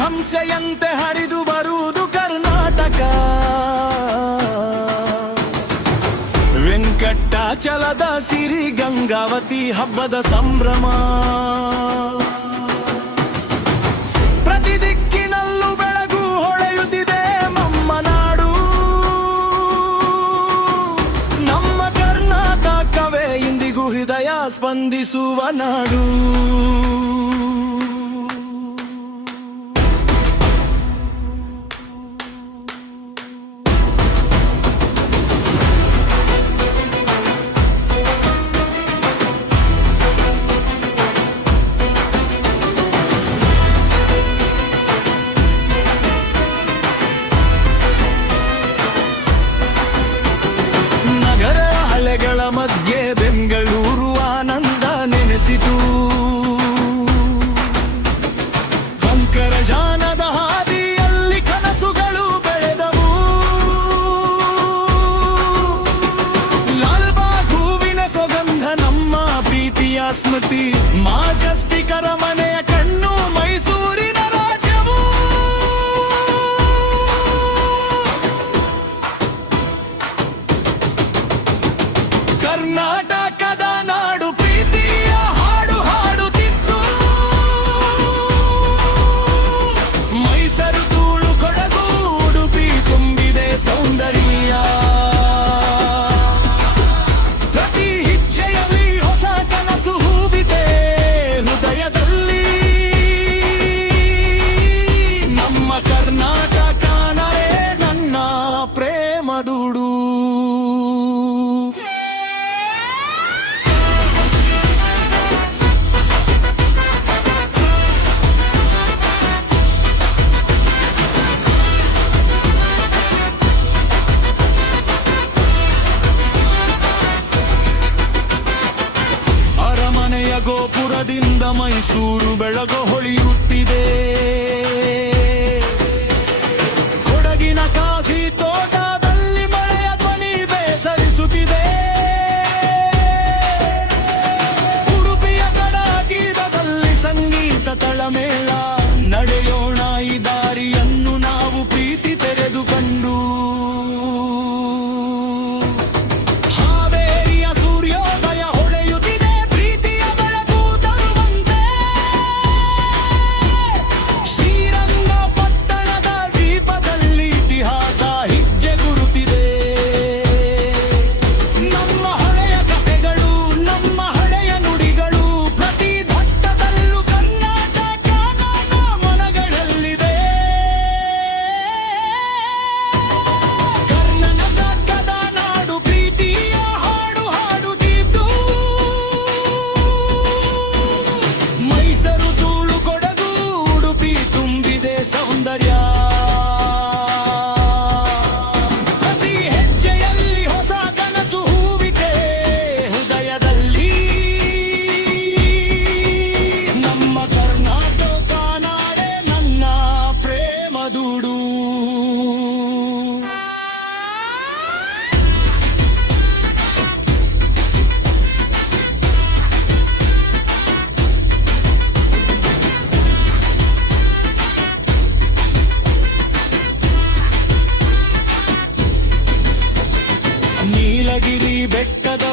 ಹಂಸೆಯಂತೆ ಹರಿದು ಬರುವುದು ಕರ್ನಾಟಕ. ವೆಂಕಟಾಚಲದ ಸಿರಿ ಗಂಗಾವತಿ ಹಬ್ಬದ ಸಂಭ್ರಮ. ಪ್ರತಿ ದಿಕ್ಕಿನಲ್ಲೂ ಬೆಳಗು ಹೊಳೆಯುತ್ತಿದೆ ನಮ್ಮ ನಾಡು. ನಮ್ಮ ಕರ್ನಾಟಕವೇ ಇಂದಿಗೂ ಹೃದಯ ಸ್ಪಂದಿಸುವ ನಾಡು. ಮಧ್ಯೆ ಬೆಂಗಳೂರು ಆನಂದ ನೆನೆಸಿತು. ಅಂಕರ ಜಾನದ ಹಾದಿಯಲ್ಲಿ ಕನಸುಗಳು ಬೆಳೆದವು. ಲಾಲ್ಬಾಗ್ ಹೂವಿನ ಸುಗಂಧ ನಮ್ಮ ಪ್ರೀತಿಯ ಸ್ಮೃತಿ. ಮೈಸೂರು ಬೆಳಗು ಹೊಳೆಯುತ್ತಿದೆ. ಕೊಡಗಿನ ಕಾಫಿ ತೋಟದಲ್ಲಿ ಮಳೆಯ ಧ್ವನಿ ಬೇಸರಿಸುತ್ತಿದೆ. ಉಡುಪಿಯ ಕಡಗೀತದಲ್ಲಿ ಸಂಗೀತ ತಳಮೇಳ ಬೆಟ್ಟದ